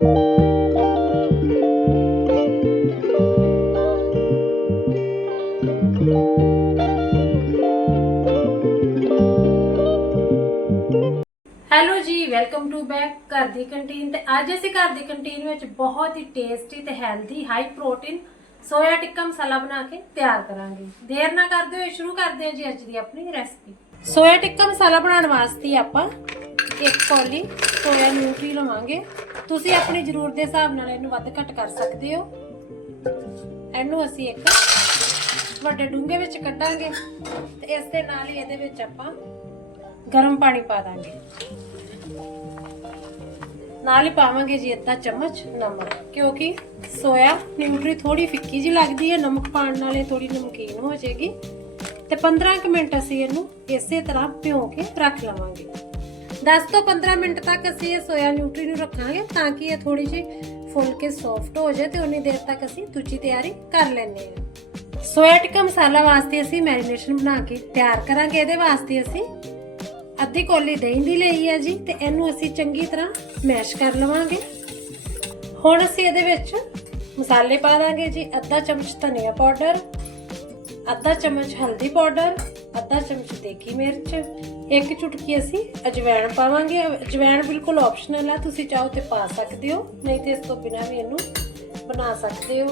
Hello ਜੀ welcome to back ਘਰ ਦੀ canteen ਤੇ ਅੱਜ ਅਸੀਂ ਘਰ ਦੀ ਕੰਟੀਨ ਵਿੱਚ ਬਹੁਤ ਹੀ ਟੇਸਟੀ ਤੇ healthy high protein soya tikka masala ਬਣਾ ਕੇ ਤਿਆਰ ਕਰਾਂਗੇ। ਦੇਰ ਨਾ ਕਰਦੇ ਹੋਏ ਸ਼ੁਰੂ ਕਰਦੇ ਹਾਂ ਜੀ ਅੱਜ ਦੀ ਆਪਣੀ ਰੈਸਪੀ ਸੋਇਆ ਟਿੱਕਾ ਮਸਾਲਾ ਬਣਾਉਣ ਵਾਸਤੇ ਆਪਾਂ ਇੱਕ ਕੌਲੀ ਸੋਇਆ ਨਿਊਟਰੀ ਲਵਾਂਗੇ। ਤੁਸੀਂ ਆਪਣੀ ਜ਼ਰੂਰਤ ਦੇ ਹਿਸਾਬ ਨਾਲ ਇਹਨੂੰ ਵੱਧ ਘੱਟ ਕਰ ਸਕਦੇ ਹੋ। ਇਹਨੂੰ ਅਸੀਂ ਇੱਕ ਵੱਡੇ ਡੂੰਘੇ ਵਿੱਚ ਕੱਢਾਂਗੇ ਤੇ ਇਸ ਦੇ ਨਾਲ ਹੀ ਇਹਦੇ ਵਿੱਚ ਆਪਾਂ ਗਰਮ ਪਾਣੀ ਪਾ ਦਾਂਗੇ। ਨਾਲ ਹੀ ਪਾਵਾਂਗੇ ਜੀ ਅੱਧਾ ਚਮਚ ਨਮਕ, ਕਿਉਂਕਿ ਸੋਇਆ ਨਿਊਟਰੀ ਥੋੜੀ ਫਿੱਕੀ ਜੀ ਲੱਗਦੀ ਹੈ, ਨਮਕ ਪਾਣ ਨਾਲ ਇਹ ਥੋੜੀ ਨਮਕੀਨ ਹੋ ਜਾਏਗੀ। ਤੇ 15 ਕੁ ਮਿੰਟ ਅਸੀਂ ਇਹਨੂੰ ਇਸੇ ਤਰ੍ਹਾਂ ਭਿਓ ਕੇ ਰੱਖ ਲਵਾਂਗੇ। 10 ਤੋਂ 15 ਮਿੰਟ ਤੱਕ ਅਸੀਂ ਇਹ ਸੋਇਆ ਨਿਊਟਰੀ ਨੂੰ ਰੱਖਾਂਗੇ ਤਾਂ ਕਿ ਇਹ ਥੋੜੀ ਜਿਹੀ ਫੁੱਲ ਕੇ ਸੌਫਟ ਹੋ ਜਾਏ ਤੇ ਉਨੀ ਦੇਰ ਤੱਕ ਅਸੀਂ ਦੂਜੀ ਤਿਆਰੀ ਕਰ ਲੈਂਦੇ ਹਾਂ। ਸੋਇਆ ਟਿੱਕਾ ਮਸਾਲਾ ਵਾਸਤੇ ਅਸੀਂ ਮੈਰੀਨੇਸ਼ਨ ਬਣਾ ਕੇ ਤਿਆਰ ਕਰਾਂਗੇ। ਇਹਦੇ ਵਾਸਤੇ ਅਸੀਂ ਅੱਧੀ ਕੋਲੀ ਦਹੀਂ ਦੀ ਲਈ ਹੈ ਜੀ ਤੇ ਇਹਨੂੰ ਅਸੀਂ ਚੰਗੀ ਤਰ੍ਹਾਂ ਮੈਸ਼ ਕਰ ਲਵਾਂਗੇ। ਹੁਣ ਅਸੀਂ ਇਹਦੇ ਵਿੱਚ ਮਸਾਲੇ ਪਾ ਦਾਂਗੇ ਜੀ, ਅੱਧਾ ਚਮਚ ਧਨੀਆ ਪਾਊਡਰ, ਅੱਧਾ ਚਮਚ ਹਲਦੀ ਪਾਊਡਰ, ਅੱਧਾ ਚਮਚ ਦੇਗੀ ਮਿਰਚ ਇੱਕ ਚੁਟਕੀ ਅਸੀਂ ਅਜਵਾਇਣ ਪਾਵਾਂਗੇ। ਅਜਵਾਇਣ ਬਿਲਕੁਲ ਆਪਸ਼ਨਲ ਹੈ ਤੁਸੀਂ ਚਾਹੋ ਤੇ ਪਾ ਸਕਦੇ ਹੋ, ਨਹੀਂ ਤੇ ਇਸ ਤੋਂ ਬਿਨਾਂ ਵੀ ਇਹਨੂੰ ਬਣਾ ਸਕਦੇ ਹੋ।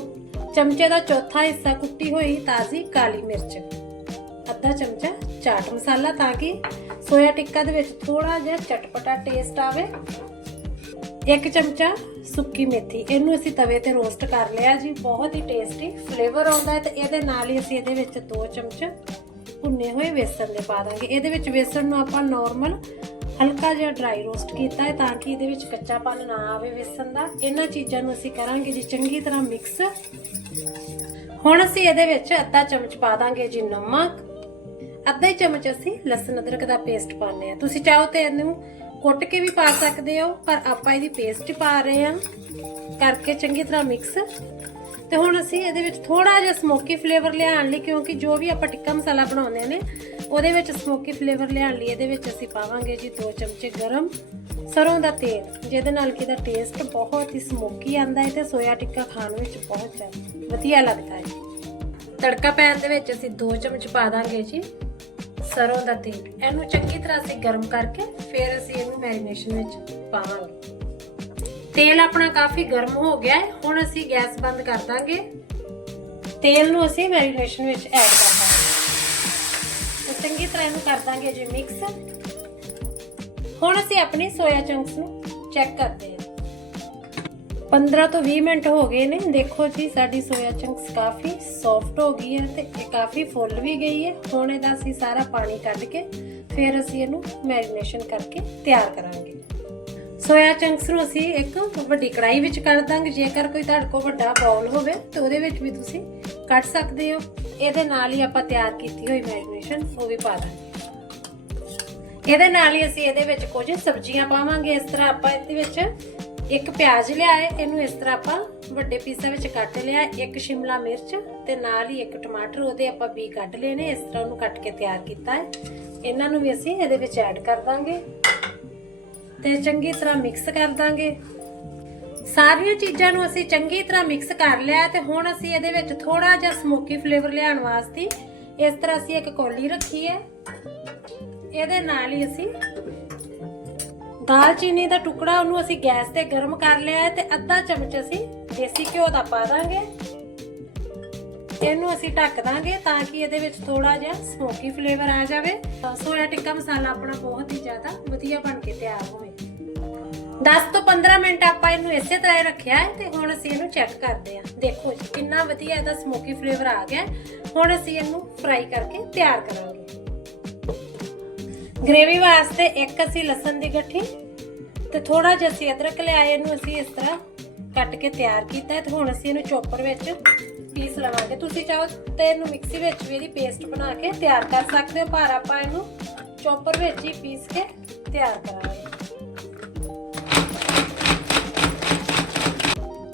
ਚਮਚੇ ਦਾ ਚੌਥਾ ਹਿੱਸਾ ਕੁੱਟੀ ਹੋਈ ਤਾਜ਼ੀ ਕਾਲੀ ਮਿਰਚ। ਅੱਧਾ ਚਮਚਾ ਚਾਟ ਮਸਾਲਾ ਤਾਂ ਕਿ ਸੋਇਆ ਟਿੱਕਾ ਦੇ ਵਿੱਚ ਥੋੜਾ ਜਿਹਾ ਚਟਪਟਾ ਟੇਸਟ ਆਵੇ। ਇੱਕ ਚਮਚਾ ਸੁੱਕੀ ਮੇਥੀ। ਇਹਨੂੰ ਅਸੀਂ ਤਵੇ ਤੇ ਰੋਸਟ ਕਰ ਲਿਆ ਜੀ। ਬਹੁਤ ਹੀ ਟੇਸਟੀ ਫਲੇਵਰ ਆਉਂਦਾ ਹੈ ਤੇ ਇਹਦੇ ਨਾਲ ਹੀ ਅਸੀਂ ਇਹਦੇ ਵਿੱਚ 2 ਚਮਚ ਭੁੰਨੇ ਹੋਏ ਵੇਸਣ ਦੇ ਪਾ ਦਾਂਗੇ। ਇਹਦੇ ਵਿੱਚ ਵੇਸਣ ਨੂੰ ਆਪਾਂ ਨਾਰਮਲ ਹਲਕਾ ਜਿਹਾ ਡਰਾਈ ਰੋਸਟ ਕੀਤਾ ਹੈ ਤਾਂ ਕਿ ਇਹਦੇ ਵਿੱਚ ਕੱਚਾਪਨ ਨਾ ਆਵੇ ਵੇਸਣ ਦਾ। ਇਹਨਾਂ ਚੀਜ਼ਾਂ ਨੂੰ ਅਸੀਂ ਕਰਾਂਗੇ ਜੀ ਚੰਗੀ ਤਰ੍ਹਾਂ ਮਿਕਸ ਹੁਣ ਅਸੀਂ ਇਹਦੇ ਵਿੱਚ ਅੱਧਾ ਚਮਚ ਪਾ ਦਾਂਗੇ ਜੀ ਨਮਕ। ਅੱਧਾ ਹੀ ਚਮਚ ਅਸੀਂ ਲਸਣ ਅਦਰਕ ਦਾ ਪੇਸਟ ਪਾਉਂਦੇ ਆ ਤੁਸੀਂ ਚਾਹੋ ਤੇ ਇਹਨੂੰ ਕੁੱਟ ਕੇ ਵੀ ਪਾ ਸਕਦੇ ਹੋ, ਪਰ ਆਪਾਂ ਇਹਦੀ ਪੇਸਟ ਪਾ ਰਹੇ ਆ ਕਰਕੇ ਚੰਗੀ ਤਰ੍ਹਾਂ ਮਿਕਸ ਤੇ ਹੁਣ ਅਸੀਂ ਇਹਦੇ ਵਿੱਚ ਥੋੜਾ ਜਿਹਾ ਸਮੋਕੀ ਫਲੇਵਰ ਲਿਆਉਣ ਲਈ, ਕਿਉਂਕਿ ਜੋ ਵੀ ਆਪਾਂ ਟਿੱਕਾ ਮਸਾਲਾ ਬਣਾਉਂਦੇ ਨੇ, ਉਹਦੇ ਵਿੱਚ ਸਮੋਕੀ ਫਲੇਵਰ ਲਿਆਉਣ ਲਈ ਇਹਦੇ ਵਿੱਚ ਅਸੀਂ ਪਾਵਾਂਗੇ ਜੀ 2 ਚਮਚੇ ਗਰਮ ਸਰੋਂ ਦਾ ਤੇਲ, ਜਿਹਦੇ ਨਾਲ ਕਿ ਇਹਦਾ ਟੇਸਟ ਬਹੁਤ ਹੀ ਸਮੋਕੀ ਆਂਦਾ ਹੈ ਤੇ ਸੋਇਆ ਟਿੱਕਾ ਖਾਣ ਵਿੱਚ ਬਹੁਤ ਵਧੀਆ ਲੱਗਦਾ ਹੈ। ਤੜਕਾ ਪੈਨ ਦੇ ਵਿੱਚ ਅਸੀਂ 2 ਚਮਚ ਪਾ ਦਾਂਗੇ ਜੀ ਸਰੋਂ ਦਾ ਤੇਲ। ਇਹਨੂੰ ਚੰਗੀ ਤਰ੍ਹਾਂ ਅਸੀਂ ਗਰਮ ਕਰਕੇ ਫਿਰ ਅਸੀਂ ਇਹਨੂੰ ਮੈਰੀਨੇਸ਼ਨ ਵਿੱਚ ਪਾਵਾਂਗੇ। ਤੇਲ ਆਪਣਾ ਕਾਫੀ ਗਰਮ ਹੋ ਗਿਆ ਹੈ। ਹੁਣ ਅਸੀਂ ਗੈਸ ਬੰਦ ਕਰ ਦਾਂਗੇ। ਤੇਲ ਨੂੰ ਅਸੀਂ ਮੈਰੀਨੇਸ਼ਨ ਵਿੱਚ ਐਡ ਕਰ ਦਾਂਗੇ। ਚੰਗੀ ਤਰ੍ਹਾਂ ਇਹਨੂੰ ਕਰ ਦਾਂਗੇ ਜੀ ਮਿਕਸ। ਹੁਣ ਅਸੀਂ ਆਪਣੀ ਸੋਇਆ ਚੰਕਸ ਨੂੰ ਚੈੱਕ ਕਰਦੇ ਹਾਂ। 15 ਤੋਂ 20 ਮਿੰਟ ਹੋ ਗਏ ਨੇ। ਦੇਖੋ ਜੀ, ਸਾਡੀ ਸੋਇਆ ਚੰਕਸ ਕਾਫੀ ਸੌਫਟ ਹੋ ਗਈ ਹੈ ਤੇ ਇਹ ਕਾਫੀ ਫੁੱਲ ਵੀ ਗਈ ਹੈ। ਹੁਣ ਇਹਦਾ ਅਸੀਂ ਸਾਰਾ ਪਾਣੀ ਕੱਢ ਕੇ ਫਿਰ ਅਸੀਂ ਇਹਨੂੰ ਮੈਰੀਨੇਸ਼ਨ ਕਰਕੇ ਤਿਆਰ ਕਰਾਂਗੇ। ਸੋਇਆ ਚੰਕਸ ਨੂੰ ਅਸੀਂ ਇੱਕ ਵੱਡੀ ਕੜਾਈ ਵਿੱਚ ਕੱਢ ਦਾਂਗੇ। ਜੇਕਰ ਕੋਈ ਤੁਹਾਡੇ ਕੋਲ ਵੱਡਾ ਬਾਉਲ ਹੋਵੇ, ਤਾਂ ਉਹਦੇ ਵਿੱਚ ਵੀ ਤੁਸੀਂ ਕੱਢ ਸਕਦੇ ਹੋ। ਇਹਦੇ ਨਾਲ ਹੀ ਆਪਾਂ ਤਿਆਰ ਕੀਤੀ ਹੋਈ ਮੈਰੀਨੇਸ਼ਨ ਉਹ ਵੀ ਪਾ ਦਾਂਗੇ। ਇਹਦੇ ਨਾਲ ਹੀ ਅਸੀਂ ਇਹਦੇ ਵਿੱਚ ਕੁਝ ਸਬਜ਼ੀਆਂ ਪਾਵਾਂਗੇ। ਇਸ ਤਰ੍ਹਾਂ ਆਪਾਂ ਇਹਦੇ ਵਿੱਚ ਇੱਕ ਪਿਆਜ਼ ਲਿਆ ਹੈ ਇਹਨੂੰ ਇਸ ਤਰ੍ਹਾਂ ਆਪਾਂ ਵੱਡੇ ਪੀਸਾਂ ਵਿੱਚ ਕੱਟ ਲਿਆ। ਇੱਕ ਸ਼ਿਮਲਾ ਮਿਰਚ ਤੇ ਨਾਲ ਹੀ ਇੱਕ ਟਮਾਟਰ, ਉਹਦੇ ਆਪਾਂ ਬੀ ਕੱਢ ਲਏ ਨੇ। ਇਸ ਤਰ੍ਹਾਂ ਉਹਨੂੰ ਕੱਟ ਕੇ ਤਿਆਰ ਕੀਤਾ ਹੈ। ਇਹਨਾਂ ਨੂੰ ਵੀ ਅਸੀਂ ਇਹਦੇ ਵਿੱਚ ਐਡ ਕਰ ਦਾਂਗੇ। ਤੇ ਚੰਗੀ ਤਰ੍ਹਾਂ ਮਿਕਸ ਕਰ ਦਾਂਗੇ। ਸਾਰੀਆਂ ਚੀਜ਼ਾਂ ਨੂੰ ਅਸੀਂ ਚੰਗੀ ਤਰ੍ਹਾਂ ਮਿਕਸ ਕਰ ਲਿਆ ਤੇ ਹੁਣ ਅਸੀਂ ਇਹਦੇ ਵਿੱਚ ਥੋੜਾ ਜਿਹਾ ਸਮੋਕੀ ਫਲੇਵਰ ਲਿਆਉਣ ਵਾਸਤੇ ਇਸ ਤਰ੍ਹਾਂ ਅਸੀਂ ਇੱਕ ਕੌਲੀ ਰੱਖੀ ਹੈ। ਇਹਦੇ ਨਾਲ ਹੀ ਅਸੀਂ ਦਾਲਚੀਨੀ ਦਾ ਟੁਕੜਾ ਉਹਨੂੰ ਅਸੀਂ ਗੈਸ ਤੇ ਗਰਮ ਕਰ ਲਿਆ ਹੈ ਤੇ ਅੱਧਾ ਚਮਚ ਅਸੀਂ ਦੇਸੀ ਘਿਓ ਦਾ ਪਾ ਦਾਂਗੇ। ਇਹਨੂੰ ਅਸੀਂ ਢੱਕ ਦਾਂਗੇ ਤਾਂ ਕਿ ਇਹਦੇ ਵਿੱਚ ਥੋੜਾ ਜਿਹਾ ਸਮੋਕੀ ਫਲੇਵਰ ਆ ਜਾਵੇ। ਸੋਇਆ ਟਿੱਕਾ ਮਸਾਲਾ ਆਪਣਾ ਬਹੁਤ ਹੀ ਜ਼ਿਆਦਾ ਵਧੀਆ ਬਣ ਕੇ ਤਿਆਰ ਹੋਵੇ। 10 ਤੋਂ 15 ਮਿੰਟ ਆਪਾਂ ਇਹਨੂੰ ਇਸੇ ਤਰ੍ਹਾਂ ਹੀ ਰੱਖਿਆ ਹੈ ਤੇ ਹੁਣ ਅਸੀਂ ਇਹਨੂੰ ਚੈੱਕ ਕਰਦੇ ਹਾਂ। ਦੇਖੋ ਜੀ, ਕਿੰਨਾ ਵਧੀਆ ਇਹਦਾ ਸਮੋਕੀ ਫਲੇਵਰ ਆ ਗਿਆ ਹੁਣ ਅਸੀਂ ਇਹਨੂੰ ਫਰਾਈ ਕਰਕੇ ਤਿਆਰ ਕਰਾਂਗੇ। ਗ੍ਰੇਵੀ ਵਾਸਤੇ ਇੱਕ ਅਸੀਂ ਲਸਣ ਦੀ ਗੱਠੀ ਤੇ ਥੋੜਾ ਜਿਹਾ ਅਸੀਂ ਅਦਰਕ ਲਿਆਏ, ਇਹਨੂੰ ਅਸੀਂ ਇਸ ਤਰ੍ਹਾਂ ਕੱਟ ਕੇ ਤਿਆਰ ਕੀਤਾ ਤੇ ਹੁਣ ਅਸੀਂ ਇਹਨੂੰ ਚੋਪਰ ਵਿੱਚ ਪੀਸ ਲਵਾਂਗੇ। ਤੁਸੀਂ ਚਾਹੋ ਤੇ ਇਹਨੂੰ ਮਿਕਸੀ ਵਿੱਚ ਵੀ ਇਹਦੀ ਪੇਸਟ ਬਣਾ ਕੇ ਤਿਆਰ ਕਰ ਸਕਦੇ ਹੋ। ਪਰ ਆਪਾਂ ਇਹਨੂੰ ਚੌਪਰ ਵਿੱਚ ਹੀ ਪੀਸ ਕੇ ਤਿਆਰ ਕਰਾਂਗੇ।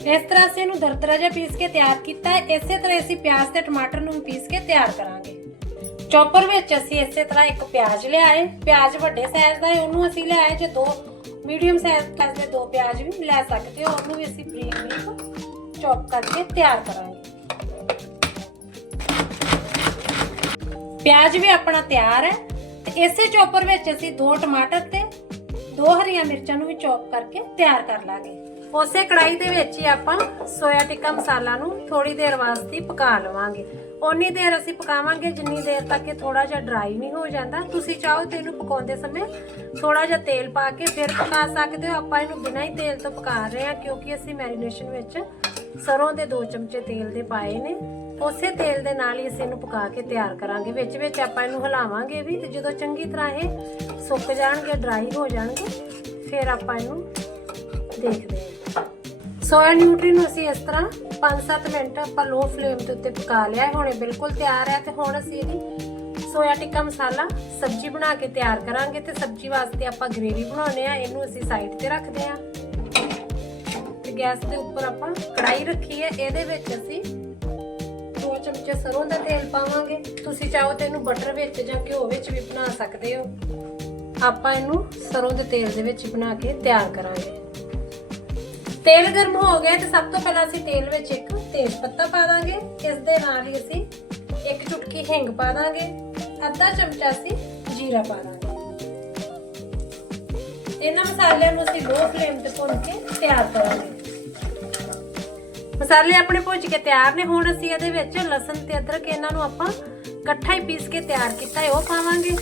ਇਸ ਤਰ੍ਹਾਂ ਅਸੀਂ ਇਹਨੂੰ ਦਰਦਰਾ ਜਿਹਾ ਪੀਸ ਕੇ ਤਿਆਰ ਕੀਤਾ ਹੈ। ਇਸੇ ਤਰ੍ਹਾਂ ਅਸੀਂ ਪਿਆਜ਼ ਤੇ ਟਮਾਟਰ ਨੂੰ ਪੀਸ ਕੇ ਤਿਆਰ ਕਰਾਂਗੇ। ਚੌਪਰ ਵਿੱਚ ਅਸੀਂ ਇਸੇ ਤਰ੍ਹਾਂ ਇੱਕ ਪਿਆਜ਼ ਲਿਆਏ। ਪਿਆਜ਼ ਵੱਡੇ ਸਾਈਜ਼ ਦਾ ਹੈ। ਉਹਨੂੰ ਅਸੀਂ ਲਿਆਏ ਜੇ ਦੋ ਮੀਡੀਅਮ ਸਾਈਜ਼ ਦੇ ਦੋ ਪਿਆਜ਼ ਵੀ ਲੈ ਸਕਦੇ ਹੋ। ਉਹਨੂੰ ਵੀ ਅਸੀਂ ਬਰੀਕ ਬਰੀਕ ਚੌਪ ਕਰਕੇ ਤਿਆਰ ਕਰਾਂਗੇ। ਪਿਆਜ਼ ਵੀ ਆਪਣਾ ਤਿਆਰ ਹੈ। ਤੇ ਇਸੇ ਚੋਪਰ ਵਿੱਚ ਅਸੀਂ ਦੋ ਟਮਾਟਰ ਤੇ ਦੋ ਹਰੀਆਂ ਮਿਰਚਾਂ ਨੂੰ ਵੀ ਚੌਪ ਕਰਕੇ ਤਿਆਰ ਕਰ ਲਾਂਗੇ। ਉਸੇ ਕੜਾਈ ਦੇ ਵਿੱਚ ਹੀ ਆਪਾਂ ਸੋਇਆ ਟਿੱਕਾ ਮਸਾਲਾ ਨੂੰ ਥੋੜੀ ਦੇਰ ਵਾਸਤੇ ਪਕਾ ਲਵਾਂਗੇ। ਓਨੀ ਦੇਰ ਅਸੀਂ ਪਕਾਵਾਂਗੇ, ਜਿੰਨੀ ਦੇਰ ਤੱਕ ਇਹ ਥੋੜਾ ਜਿਹਾ ਡਰਾਈ ਨਹੀਂ ਹੋ ਜਾਂਦਾ। ਤੁਸੀਂ ਚਾਹੋ ਤੇ ਇਹਨੂੰ ਪਕਾਉਂਦੇ ਸਮੇਂ ਥੋੜਾ ਜਿਹਾ ਤੇਲ ਪਾ ਕੇ ਫਿਰ ਪਕਾ ਸਕਦੇ ਹੋ। ਆਪਾਂ ਇਹਨੂੰ ਬਿਨਾਂ ਹੀ ਤੇਲ ਤੋਂ ਪਕਾ ਰਹੇ ਹਾਂ, ਕਿਉਂਕਿ ਅਸੀਂ ਮੈਰੀਨੇਸ਼ਨ ਵਿੱਚ ਸਰੋਂ ਦੇ 2 ਚਮਚੇ ਤੇਲ ਦੇ ਪਾਏ ਨੇ। ਉਸੇ ਤੇਲ ਦੇ ਨਾਲ ਹੀ ਅਸੀਂ ਇਹਨੂੰ ਪਕਾ ਕੇ ਤਿਆਰ ਕਰਾਂਗੇ। ਵਿੱਚ ਵਿੱਚ ਆਪਾਂ ਇਹਨੂੰ ਹਿਲਾਵਾਂਗੇ ਵੀ ਤੇ ਜਦੋਂ ਚੰਗੀ ਤਰ੍ਹਾਂ ਇਹ ਸੁੱਕ ਜਾਣਗੇ ਡਰਾਈ ਹੋ ਜਾਣਗੇ, ਫਿਰ ਆਪਾਂ ਇਹਨੂੰ ਦੇਖਦੇ ਹਾਂ। ਸੋਇਆ ਨਿਊਟਰੀ ਨੂੰ ਅਸੀਂ ਇਸ ਤਰ੍ਹਾਂ 5-7 ਮਿੰਟ ਆਪਾਂ ਲੋ ਫਲੇਮ ਦੇ ਉੱਤੇ ਪਕਾ ਲਿਆ ਹੈ। ਹੁਣ ਇਹ ਬਿਲਕੁਲ ਤਿਆਰ ਹੈ ਤੇ ਹੁਣ ਅਸੀਂ ਇਹਦੀ ਸੋਇਆ ਟਿੱਕਾ ਮਸਾਲਾ ਸਬਜ਼ੀ ਬਣਾ ਕੇ ਤਿਆਰ ਕਰਾਂਗੇ ਤੇ ਸਬਜ਼ੀ ਵਾਸਤੇ ਆਪਾਂ ਗ੍ਰੇਵੀ ਬਣਾਉਣੇ ਆ ਇਹਨੂੰ ਅਸੀਂ ਸਾਈਡ ਤੇ ਰੱਖਦੇ ਆ ਤੇ ਗੈਸ ਦੇ ਉੱਪਰ ਆਪਾਂ ਕੜਾਈ ਰੱਖੀ ਹੈ। ਇਹਦੇ ਵਿੱਚ ਅਸੀਂ ਚਮਚੇ ਸਰੋਂ ਦਾ ਤੇਲ ਪਾਵਾਂਗੇ। ਤੁਸੀਂ ਚਾਹੋ ਤੇ ਇਹਨੂੰ ਬਟਰ ਵਿੱਚ ਜਾਂ ਘਿਓ ਵਿੱਚ ਵੀ ਬਣਾ ਸਕਦੇ ਹੋ। ਆਪਾਂ ਇਹਨੂੰ ਸਰੋਂ ਦੇ ਤੇਲ ਦੇ ਵਿੱਚ ਬਣਾ ਕੇ ਤਿਆਰ ਕਰਾਂਗੇ। ਤੇਲ ਗਰਮ ਹੋ ਗਿਆ ਤੇ ਸਭ ਤੋਂ ਪਹਿਲਾਂ ਅਸੀਂ ਤੇਲ ਵਿੱਚ ਇੱਕ ਤੇਜ ਪੱਤਾ ਪਾ ਦਾਂਗੇ। ਇਸ ਦੇ ਨਾਲ ਹੀ ਅਸੀਂ ਇੱਕ ਚੁਟਕੀ ਹਿੰਗ ਪਾ ਦਾਂਗੇ। ਅੱਧਾ ਚਮਚਾ ਅਸੀਂ ਜੀਰਾ ਪਾ ਦਾਂਗੇ। ਇਹਨਾਂ ਮਸਾਲਿਆਂ ਨੂੰ ਅਸੀਂ ਲੋ ਫਲੇਮ ਤੇ ਭੁੰਨ ਕੇ ਤਿਆਰ ਕਰਾਂਗੇ। ਮਸਾਲੇ ਆਪਣੇ ਭੁੱਜ ਕੇ ਤਿਆਰ ਨੇ, ਹੁਣ ਅਸੀਂ ਇਹਦੇ ਵਿੱਚ ਲਸਣ ਤੇ ਅਦਰਕ ਇਹਨਾਂ ਨੂੰ ਆਪਾਂ ਇਕੱਠਾ ਹੀ ਪੀਸ ਕੇ ਤਿਆਰ ਕੀਤਾ ਹੈ, ਉਹ ਪਾਵਾਂਗੇ।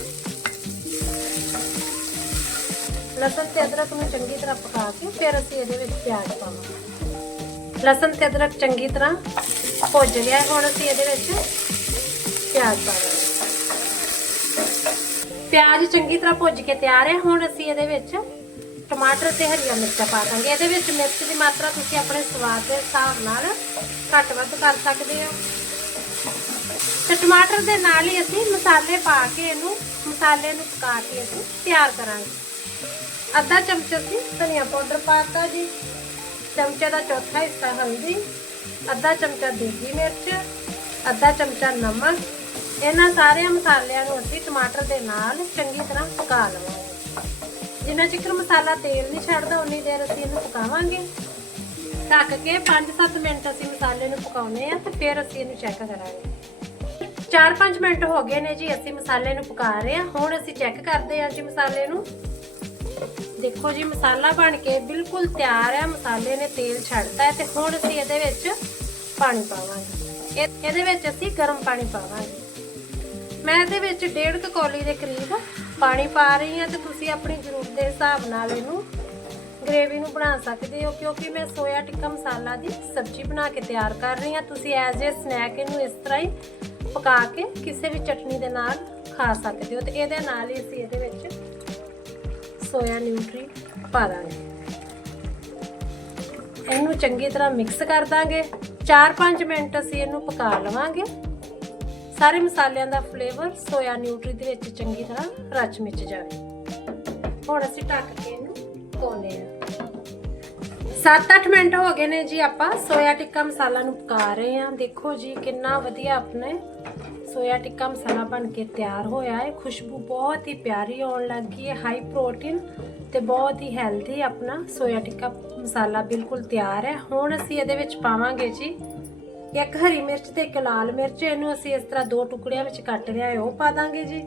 ਲਸਣ ਤੇ ਅਦਰਕ ਨੂੰ ਚੰਗੀ ਤਰ੍ਹਾਂ ਪਕਾ ਕੇ ਫਿਰ ਅਸੀਂ ਇਹਦੇ ਵਿੱਚ ਪਿਆਜ਼ ਪਾਵਾਂਗੇ। ਲਸਣ ਤੇ ਅਦਰਕ ਚੰਗੀ ਤਰ੍ਹਾਂ ਭੁੱਜ ਗਿਆ ਹੁਣ ਅਸੀਂ ਇਹਦੇ ਵਿੱਚ ਪਿਆਜ਼ ਪਾਵਾਂਗੇ। ਪਿਆਜ਼ ਚੰਗੀ ਤਰ੍ਹਾਂ ਭੁੱਜ ਕੇ ਤਿਆਰ ਹੈ, ਹੁਣ ਅਸੀਂ ਇਹਦੇ ਵਿੱਚ ਟਮਾਟਰ ਤੇ ਹਰੀਆਂ ਮਿਰਚਾਂ ਪਾ ਦਾਂਗੇ। ਇਹਦੇ ਵਿੱਚ ਮਿਰਚ ਦੀ ਮਾਤਰਾ ਤੁਸੀਂ ਆਪਣੇ ਸਵਾਦ ਦੇ ਹਿਸਾਬ ਨਾਲ ਘੱਟ ਵੱਧ ਕਰ ਸਕਦੇ ਹੋ। ਤੇ ਟਮਾਟਰ ਦੇ ਨਾਲ ਹੀ ਅਸੀਂ ਮਸਾਲੇ ਪਾ ਕੇ ਇਹਨੂੰ, ਮਸਾਲੇ ਨੂੰ ਪਕਾ ਕੇ ਅਸੀਂ ਤਿਆਰ ਕਰਾਂਗੇ। ਅੱਧਾ ਚਮਚ ਅਸੀਂ ਧਨੀਆ ਪਾਊਡਰ ਪਾਤਾ ਜੀ। ਚਮਚੇ ਦਾ ਚੌਥਾ ਹਿੱਸਾ ਹਲਦੀ, ਅੱਧਾ ਚਮਚਾ ਦੇਗੀ ਮਿਰਚ, ਅੱਧਾ ਚਮਚਾ ਨਮਕ। ਇਹਨਾਂ ਸਾਰੇ ਮਸਾਲਿਆਂ ਨੂੰ ਅਸੀਂ ਟਮਾਟਰ ਦੇ ਨਾਲ ਚੰਗੀ ਤਰ੍ਹਾਂ ਪਕਾ ਲਵਾਂਗੇ। ਜਿੰਨਾ ਚਿਕਰ ਮਸਾਲਾ ਤੇਲ ਨਹੀਂ ਛੱਡਦਾ, ਉਨੀ ਦੇਰ ਅਸੀਂ ਇਹਨੂੰ ਪਕਾਵਾਂਗੇ। ਢੱਕ ਕੇ 5-7 ਮਿੰਟ ਅਸੀਂ ਮਸਾਲੇ ਨੂੰ ਪਕਾਉਨੇ ਆ, ਤੇ ਫਿਰ ਅਸੀਂ ਇਹਨੂੰ ਚੈੱਕ ਕਰਾਂਗੇ। 4-5 ਮਿੰਟ ਹੋ ਗਏ ਨੇ ਜੀ, ਅਸੀਂ ਮਸਾਲੇ ਨੂੰ ਪਕਾ ਰਹੇ ਹਾਂ ਹੁਣ ਅਸੀਂ ਚੈੱਕ ਕਰਦੇ ਹਾਂ ਜੀ ਮਸਾਲੇ ਨੂੰ। ਦੇਖੋ ਜੀ, ਮਸਾਲਾ ਬਣ ਕੇ ਬਿਲਕੁਲ ਤਿਆਰ ਹੈ ਮਸਾਲੇ ਨੇ ਤੇਲ ਛੱਡਤਾ ਹੈ, ਤੇ ਹੁਣ ਅਸੀਂ ਇਹਦੇ ਵਿੱਚ ਪਾਣੀ ਪਾਵਾਂਗੇ। ਇਹਦੇ ਵਿੱਚ ਅਸੀਂ ਗਰਮ ਪਾਣੀ ਪਾਵਾਂਗੇ। ਮੈਂ ਇਹਦੇ ਵਿੱਚ ਡੇਢ ਕੁ ਕੌਲੀ ਦੇ ਕਰੀਬ ਪਾਣੀ ਪਾ ਰਹੀ ਹਾਂ ਤੇ ਤੁਸੀਂ ਆਪਣੀ ਜ਼ਰੂਰਤ ਦੇ ਹਿਸਾਬ ਨਾਲ ਇਹਨੂੰ ਗ੍ਰੇਵੀ ਨੂੰ ਬਣਾ ਸਕਦੇ ਹੋ, ਕਿਉਂਕਿ ਮੈਂ ਸੋਇਆ ਟਿੱਕਾ ਮਸਾਲਾ ਦੀ ਸਬਜ਼ੀ ਬਣਾ ਕੇ ਤਿਆਰ ਕਰ ਰਹੀ ਹਾਂ। ਤੁਸੀਂ ਐਜ਼ ਅ ਸਨੈਕ ਇਹਨੂੰ ਇਸ ਤਰ੍ਹਾਂ ਹੀ ਪਕਾ ਕੇ ਕਿਸੇ ਵੀ ਚਟਨੀ ਦੇ ਨਾਲ ਖਾ ਸਕਦੇ ਹੋ ਤੇ ਇਹਦੇ ਨਾਲ ਹੀ ਅਸੀਂ ਇਹਦੇ ਵਿੱਚ ਸੋਇਆ ਨਿਊਟਰੀ ਪਾ ਦਾਂਗੇ। ਇਹਨੂੰ ਚੰਗੀ ਤਰ੍ਹਾਂ ਮਿਕਸ ਕਰ ਦਾਂਗੇ। 4-5 ਮਿੰਟ ਅਸੀਂ ਇਹਨੂੰ ਪਕਾ ਲਵਾਂਗੇ। ਸਾਰੇ ਮਸਾਲਿਆਂ ਦਾ ਫਲੇਵਰ ਸੋਇਆ ਨਿਊਟਰੀ ਦੇ ਵਿੱਚ ਚੰਗੀ ਤਰ੍ਹਾਂ ਰਚ ਮਿਚ ਜਾਵੇ। ਹੁਣ ਅਸੀਂ ਢੱਕ ਕੇ ਇਹਨੂੰ ਧੋਨੇ ਆ 7-8 ਮਿੰਟ ਹੋ ਗਏ ਨੇ ਜੀ ਆਪਾਂ ਸੋਇਆ ਟਿੱਕਾ ਮਸਾਲਾ ਨੂੰ ਪਕਾ ਰਹੇ ਹਾਂ। ਦੇਖੋ ਜੀ ਕਿੰਨਾ ਵਧੀਆ ਆਪਣੇ ਸੋਇਆ ਟਿੱਕਾ ਮਸਾਲਾ ਬਣ ਕੇ ਤਿਆਰ ਹੋਇਆ ਹੈ। ਖੁਸ਼ਬੂ ਬਹੁਤ ਹੀ ਪਿਆਰੀ ਆਉਣ ਲੱਗ ਗਈ ਹੈ। ਹਾਈ ਪ੍ਰੋਟੀਨ ਤੇ ਬਹੁਤ ਹੀ ਹੈਲਦੀ ਆਪਣਾ ਸੋਇਆ ਟਿੱਕਾ ਮਸਾਲਾ ਬਿਲਕੁਲ ਤਿਆਰ ਹੈ। ਹੁਣ ਅਸੀਂ ਇਹਦੇ ਵਿੱਚ ਪਾਵਾਂਗੇ ਜੀ ਇੱਕ ਹਰੀ ਮਿਰਚ ਤੇ ਇੱਕ ਲਾਲ ਮਿਰਚ, ਇਹਨੂੰ ਅਸੀਂ ਇਸ ਤਰ੍ਹਾਂ ਦੋ ਟੁਕੜਿਆਂ ਵਿੱਚ ਕੱਟ ਲਿਆ ਹੈ ਉਹ ਪਾ ਦਾਂਗੇ ਜੀ।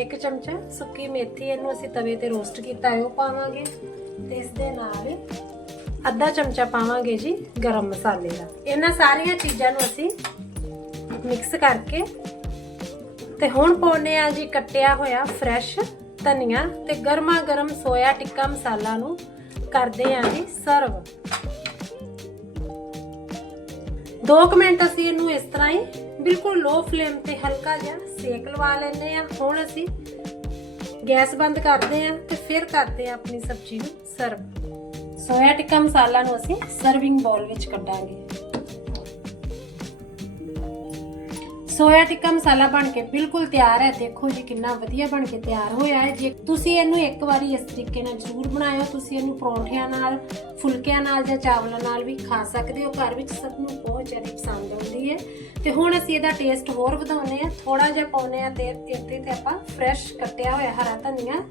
ਇੱਕ ਚਮਚਾ ਸੁੱਕੀ ਮੇਥੀ, ਇਹਨੂੰ ਅਸੀਂ ਤਵੇ ਤੇ ਰੋਸਟ ਕੀਤਾ ਹੈ ਉਹ ਪਾਵਾਂਗੇ। ਤੇ ਇਸ ਦੇ ਨਾਲ ਅੱਧਾ ਚਮਚਾ ਪਾਵਾਂਗੇ ਜੀ ਗਰਮ ਮਸਾਲੇ ਦਾ। ਇਹਨਾਂ ਸਾਰੀਆਂ ਚੀਜ਼ਾਂ ਨੂੰ ਅਸੀਂ ਮਿਕਸ ਕਰਕੇ ਤੇ ਹੁਣ ਪਾਉਨੇ ਆ ਜੀ ਕੱਟਿਆ ਹੋਇਆ ਫਰੈਸ਼ ਧਨੀਆ ਤੇ ਗਰਮਾ ਗਰਮ ਸੋਇਆ ਟਿੱਕਾ ਮਸਾਲਾ ਨੂੰ ਕਰਦੇ ਆ ਜੀ ਸਰਵ 2 ਮਿੰਟ ਅਸੀਂ ਇਹਨੂੰ ਇਸ ਤਰ੍ਹਾਂ ਹੀ ਬਿਲਕੁਲ ਲੋ ਫਲੇਮ ਤੇ ਹਲਕਾ ਜਿਹਾ ਸੇਕ ਲਵਾ ਲੈਂਦੇ ਆ ਹੁਣ ਅਸੀਂ ਗੈਸ ਬੰਦ ਕਰਦੇ ਆ ਤੇ ਫਿਰ ਕਰਦੇ ਆ ਆਪਣੀ ਸਬਜ਼ੀ ਨੂੰ ਸਰਵ ਸੋਇਆ ਟਿੱਕਾ ਮਸਾਲਾ ਨੂੰ ਅਸੀਂ ਸਰਵਿੰਗ ਬਾਉਲ ਵਿੱਚ ਕੱਢਾਂਗੇ। ਸੋਇਆ ਟਿੱਕਾ ਮਸਾਲਾ ਬਣ ਕੇ ਬਿਲਕੁਲ ਤਿਆਰ ਹੈ। ਦੇਖੋ ਜੀ ਕਿੰਨਾ ਵਧੀਆ ਬਣ ਕੇ ਤਿਆਰ ਹੋਇਆ ਹੈ। ਜੇ ਤੁਸੀਂ ਇਹਨੂੰ ਇੱਕ ਵਾਰੀ ਇਸ ਤਰੀਕੇ ਨਾਲ ਜ਼ਰੂਰ ਬਣਾਇਓ, ਤੁਸੀਂ ਇਹਨੂੰ ਪਰੌਂਠਿਆਂ ਨਾਲ, ਫੁਲਕਿਆਂ ਨਾਲ ਜਾਂ ਚਾਵਲਾਂ ਨਾਲ ਵੀ ਖਾ ਸਕਦੇ ਹੋ। ਘਰ ਵਿੱਚ ਸਭ ਨੂੰ ਬਹੁਤ ਜ਼ਿਆਦਾ ਪਸੰਦ ਆਉਂਦੀ ਹੈ। ਤੇ ਹੁਣ ਅਸੀਂ ਇਹਦਾ ਟੇਸਟ ਹੋਰ ਵਧਾਉਨੇ ਆ ਥੋੜਾ ਜਿਹਾ ਪਾਉਨੇ ਆ ਤੇ ਇੱਥੇ ਤੇ ਆਪਾਂ ਫਰੈਸ਼ ਕੱਟਿਆ ਹੋਇਆ ਹਰਾ ਧਨੀਆ।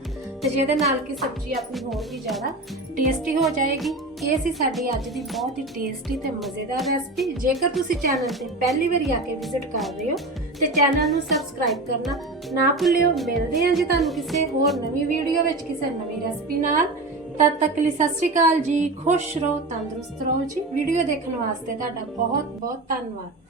ਤੇ ਜਿਹਦੇ ਨਾਲ ਕਿ ਸਬਜ਼ੀ ਆਪਣੀ ਹੋਰ ਵੀ ਜ਼ਿਆਦਾ ਟੇਸਟੀ ਹੋ ਜਾਏਗੀ। ਇਹ ਸੀ ਸਾਡੀ ਅੱਜ ਦੀ ਬਹੁਤ ਹੀ ਟੇਸਟੀ ਤੇ ਮਜ਼ੇਦਾਰ ਰੈਸਪੀ ਜੇਕਰ ਤੁਸੀਂ ਚੈਨਲ ਤੇ ਪਹਿਲੀ ਵਾਰੀ ਆ ਕੇ ਵਿਜ਼ਿਟ ਕਰ ਰਹੇ ਹੋ ਤੇ ਚੈਨਲ ਨੂੰ ਸਬਸਕ੍ਰਾਈਬ ਕਰਨਾ ਨਾ ਭੁੱਲਿਓ। ਮਿਲਦੇ ਹਾਂ ਜੀ ਤੁਹਾਨੂੰ ਕਿਸੇ ਹੋਰ ਨਵੀਂ ਵੀਡੀਓ ਵਿੱਚ ਕਿਸੇ ਨਵੀਂ ਰੈਸਪੀ ਨਾਲ। ਤਦ ਤੱਕ ਲਈ ਸਤਿ ਸ਼੍ਰੀ ਅਕਾਲ ਜੀ। ਖੁਸ਼ ਰਹੋ, ਤੰਦਰੁਸਤ ਰਹੋ ਜੀ। ਵੀਡੀਓ ਦੇਖਣ ਵਾਸਤੇ ਤੁਹਾਡਾ ਬਹੁਤ ਬਹੁਤ ਧੰਨਵਾਦ।